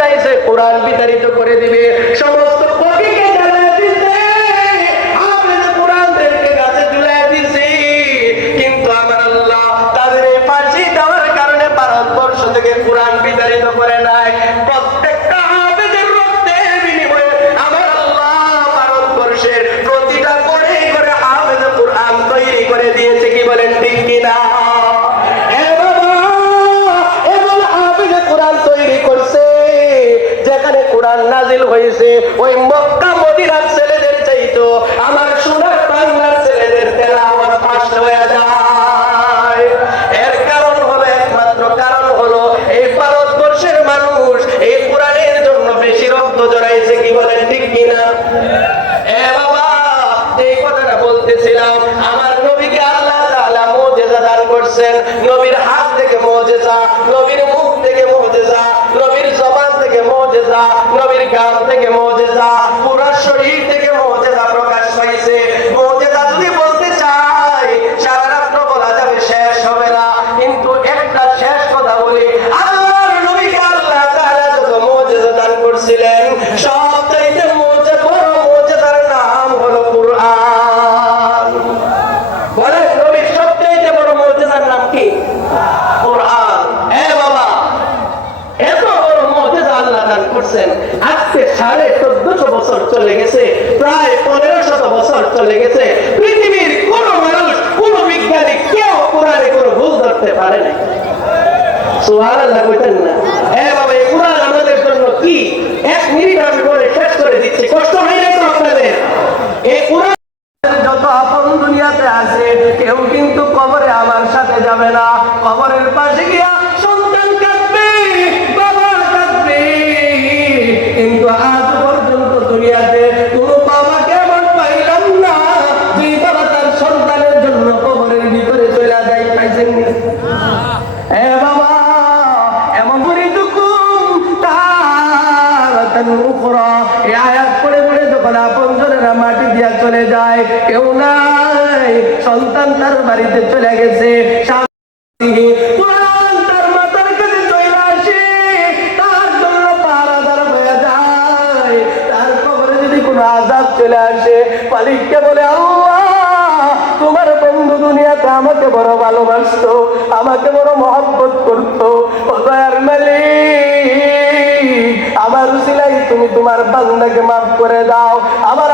চাইছে কোরআন বিতাড়িত করে দিবে। সমস্ত করছেন, নবীর হাত থেকে মজেজা, নবীর মুখ থেকে মজেজা, নবীর জবান থেকে মজেজা, নবীর গান থেকে মজেজা, পুরো শরীর দান করছেন। আজকে সাড়ে চোদ্দশো বছর চলে গেছে, প্রায় পনেরো শত বছর চলে গেছে। পৃথিবীর কোন মানুষ, কোন বিজ্ঞানী কেউ কোরআনে কোনো ভুল ধরতে পারে না। কষ্ট সন্তান তার বাড়িতে চলে গেছে। আমাকে বড় ভালোবাসতো, আমাকে বড় মহব্বত করতো। আমার তুমি তোমার বান্দাকে মাফ করে দাও। আমার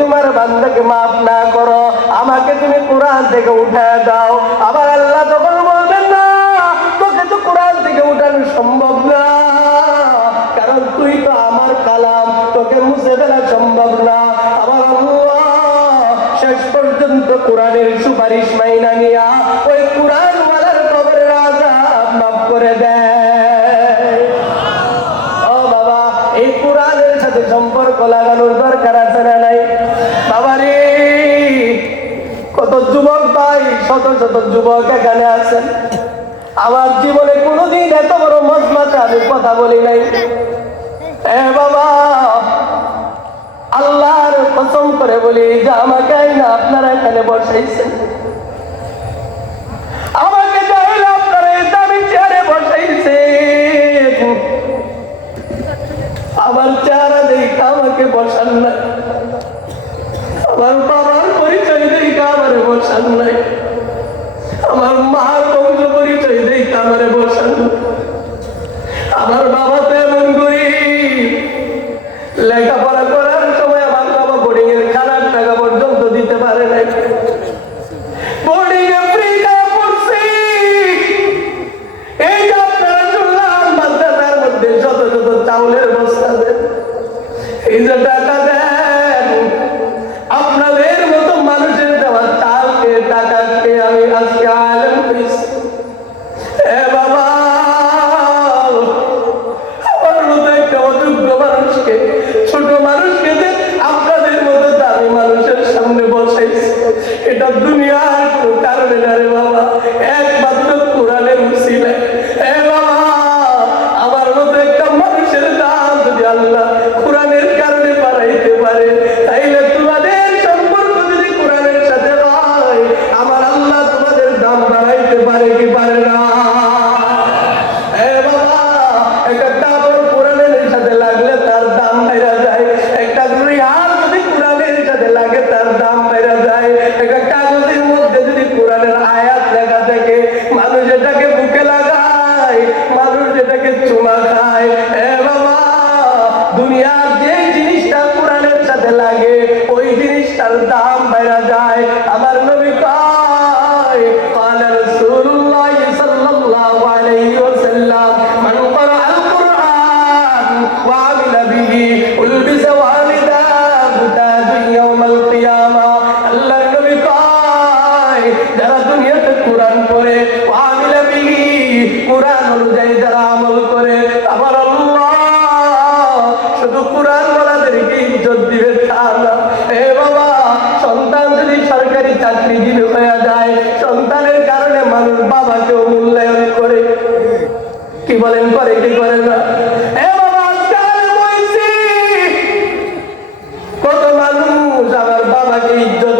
তোমার বান্দাকে মাফ না করো, আমাকে তুমি কোরআন থেকে উঠায় দাও। আমার আল্লাহ তখন বলবেন, না, তোকে তো কোরআন থেকে উঠানো সম্ভব না। কারণ তুই তো আমার কালাম, তোকে মুছে ফেলা সম্ভব না। আমার শেষ পর্যন্ত কোরআনের সুপারিশ মাইনা নিয়া ওই কোরআন ওয়ালার কবরের আজাব মাফ করে দেয়। ও বাবা, এই কোরআনের সাথে সম্পর্ক যুবক এখানে আছেন। আমার জীবনে কোনোদিন এত বড় মজমাতে আমি কথা বলি নাই। এ বাবা, আল্লাহর কসম করে বলি যে আমাকে না আপনারা এখানে বসাইছেন। আমার পরিচয় দেখে আমার বসান নাই। আমার মা বন্ধু পরিচয় দেই আমারে বসান। আমার বাবা তো এমন করি লেখাপড়া করার সময় আমার বাবা বোর্ডিং এর খারাপ টাকা পর্যন্ত দিতে পারে নাই। is এ ফ্রি কোরআনওয়ালাদেরকে ইজ্জত দিবে তাহলে। এ বাবা, সন্তান যদি সরকারি চাকরিজীবী হয়ে যায়, সন্তানের কারণে মানুষ বাবাকেও মূল্যায়ন করে। কি বলেন, করে কি করে না? কত মানুষ আমার বাবাকে ইজ্জত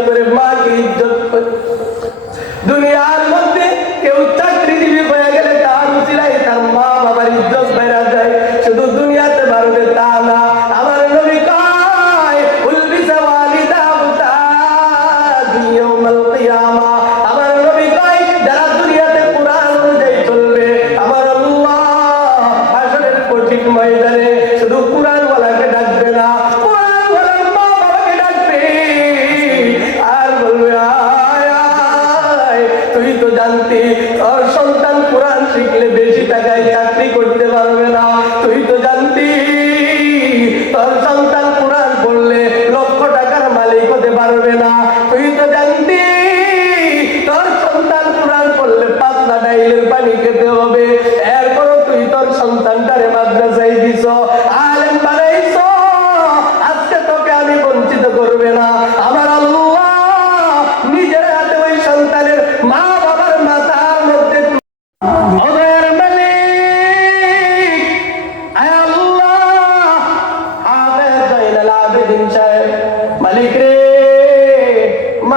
Beraber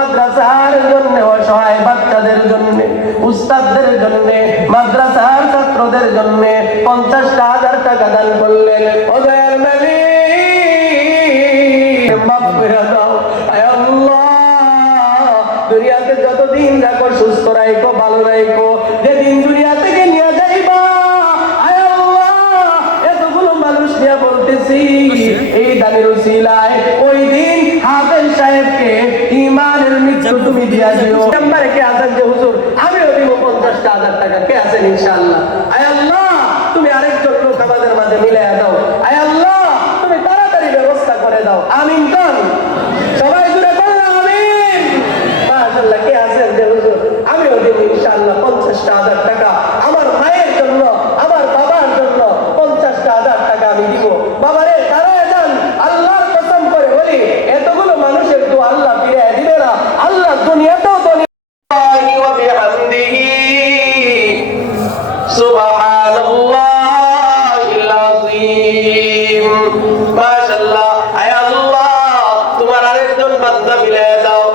মাদ্রাসার জন্য অসহায় বাচ্চাদের জন্য, উস্তাদদের জন্য, মাদ্রাসার ছাত্রদের জন্য পঞ্চাশটা হাজার টাকা দান করলেন। সুস্থ ভালো থেকে মানুষ বলতেছি, এই দানের উচিলায় ওই দিন মুসলমানের মৃত্যু তুমি দিয়া দিও। চেম্বারে কে আজান যে হুজুর? আমিও দিব পঞ্চাশটা হাজার টাকা। কে আছেন ইনশাআল্লাহ? দাও